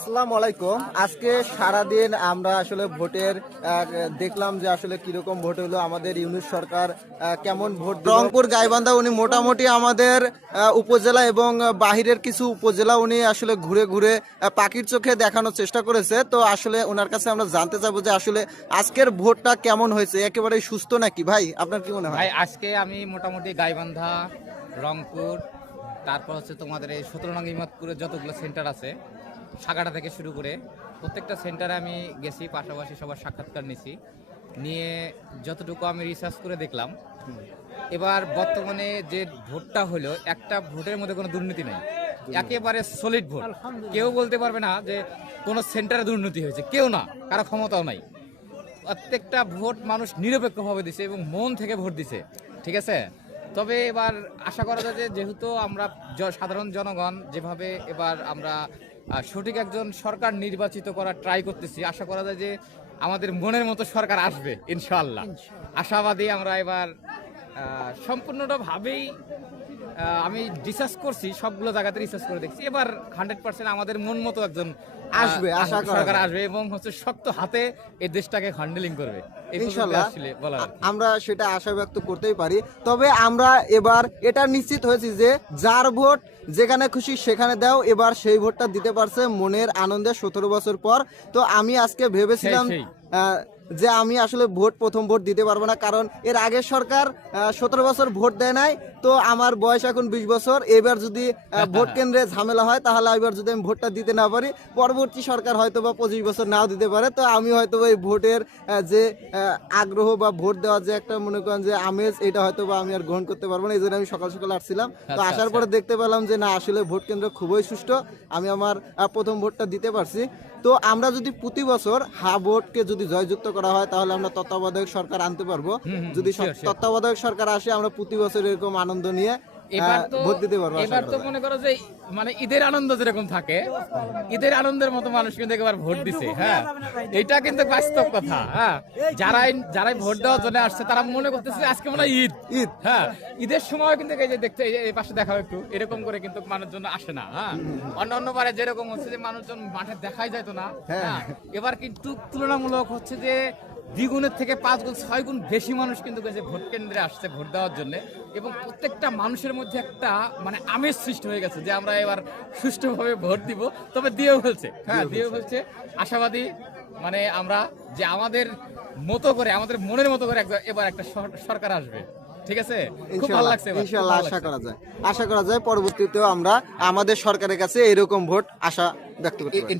আসসালামু আলাইকুম। আজকে সারাদিন আমরা আসলে ভোটের দেখলাম যে আসলে কিরকম ভোট হলো, আমাদের ইউনূস সরকার কেমন ভোট দিল। রংপুর গাইবান্ধা উনি মোটামুটি আমাদের উপজেলা এবং বাহিরের কিছু উপজেলা উনি আসলে ঘুরে ঘুরে পাখির চোখে দেখানোর চেষ্টা করেছে। তো আসলে ওনার কাছে আমরা জানতে চাবো যে আসলে আজকের ভোটটা কেমন হয়েছে, একেবারে সুস্থ নাকি ভাই, আপনার কি মনে হয়? ভাই আজকে আমি মোটামুটি গাইবান্ধা, রংপুর, তারপর হচ্ছে তোমাদের এই 17 নং ইমাদপুরের যতগুলো সেন্টার আছে সাগাটা থেকে শুরু করে প্রত্যেকটা সেন্টারে আমি গেছি, পাশাপাশি সবার সাক্ষাৎকার নিছি, নিয়ে যতটুকু আমি রিসার্চ করে দেখলাম এবার বর্তমানে যে ভোটটা হলো একটা ভোটের মধ্যে কোনো দুর্নীতি নেই, একেবারে সলিড ভোট। কেউ বলতে পারবে না যে কোনো সেন্টারে দুর্নীতি হয়েছে, কেউ না, কারো ক্ষমতাও নাই। প্রত্যেকটা ভোট মানুষ নিরপেক্ষভাবে দিছে এবং মন থেকে ভোট দিছে, ঠিক আছে। তবে এবার আশা করা যায় যে যেহেতু আমরা সাধারণ জনগণ যেভাবে এবার আমরা সঠিক একজন সরকার নির্বাচিত করার ট্রাই করতেছি, আশা করা যায় যে আমাদের মনের মতো সরকার আসবে ইনশাআল্লাহ। আশাবাদী আমরা এবার সম্পূর্ণটা ভাবেই আমি রিসার্চ করছি, সবগুলো জায়গাতে রিসার্চ করে দেখছি, এবার 100% আমাদের মন মতো একজন আসবে, আশা করা সরকার যায়। আসবে এবং হচ্ছে শক্ত হাতে এই দেশটাকে হ্যান্ডেলিং করবে ইনশাআল্লাহ বলা আমরা সেটা আশা ব্যক্ত করতেই পারি। তবে আমরা এবার এটা নিশ্চিত হয়েছি যে যার ভোট যেখানে খুশি সেখানে দাও, এবার সেই ভোটটা দিতে পারছে মনের আনন্দে 17 বছর পর। তো আমি আজকে ভেবেছিলাম সেই। যে আমি আসলে প্রথম ভোট দিতে পারবো না, কারণ এর আগের সরকার 17 বছর ভোট দেয় নাই। তো আমার বয়স এখন 20 বছর, এবার যদি ভোট কেন্দ্রে ঝামেলা হয় তাহলে এবার যদি আমি ভোটটা দিতে না পারি, পরবর্তী সরকার হয়তো বা 25 বছর নাও দিতে পারে। তো আমি হয়তো এই ভোটের যে আগ্রহ বা ভোট দেওয়ার যে একটা মনে করেন যে আমেজ, এটা হয়তো বা আমি আর গ্রহণ করতে পারবো না। এই জন্য আমি সকাল সকাল আসছিলাম। তো আসার পরে দেখতে পেলাম যে না, আসলে ভোট কেন্দ্র খুবই সুষ্ঠু। আমি আমার প্রথম ভোটটা দিতে পারছি। তো আমরা যদি প্রতি বছর ভোটকে যদি জয়যুক্ত করা হয় তাহলে আমরা তত্ত্বাবধায়ক সরকার আনতে পারবো। যদি sure. তত্ত্বাবধায়ক সরকার আসে, আমরা প্রতি বছর এরকম আনন্দ নিয়ে ভোট দিতে পারবো। এবার তো মনে করো যে মানে ঈদের আনন্দ যেরকম থাকে, ঈদের আনন্দের মতো মানুষ কিন্তু এবার ভোট দিছে। হ্যাঁ, এটা কিন্তু বাস্তব কথা। হ্যাঁ, যারাই ভোট দেওয়ার জন্য আসছে তারা মনে করতেছে আজকে মনে হয় ঈদ। হ্যাঁ, ঈদের সময় কিন্তু এই যে দেখতে এই পাশে দেখাও একটু এরকম করে কিন্তু মানুষজন আসে না। হ্যাঁ, অন্য বারে যেরকম হচ্ছে যে মানুষজন মাঠে দেখাই যেত না, হ্যাঁ, এবার কিন্তু তুলনামূলক হচ্ছে যে দ্বিগুণের থেকে 5 গুণ 6 গুণ বেশি মানুষ কিন্তু ভোট কেন্দ্রে আসছে ভোট দেওয়ার জন্য, এবং প্রত্যেকটা মানুষের মধ্যে একটা মানে আমেজ সৃষ্টি হয়ে গেছে যে আমরা এবার সুষ্ঠুভাবে ভোট দিব। তবে দিয়েও ফেলছে, হ্যাঁ দিয়েও ফেলছে। আশাবাদী মানে আমরা যে আমাদের মতো করে, আমাদের মনের মতো করে এবার একটা সরকার আসবে, ঠিক আছে। খুব ভালো লাগছে, ইনশাআল্লাহ আশা করা যায় পরবর্তীতেও আমরা আমাদের সরকারের কাছে এরকম ভোট আশা ব্যক্ত করতে পারি।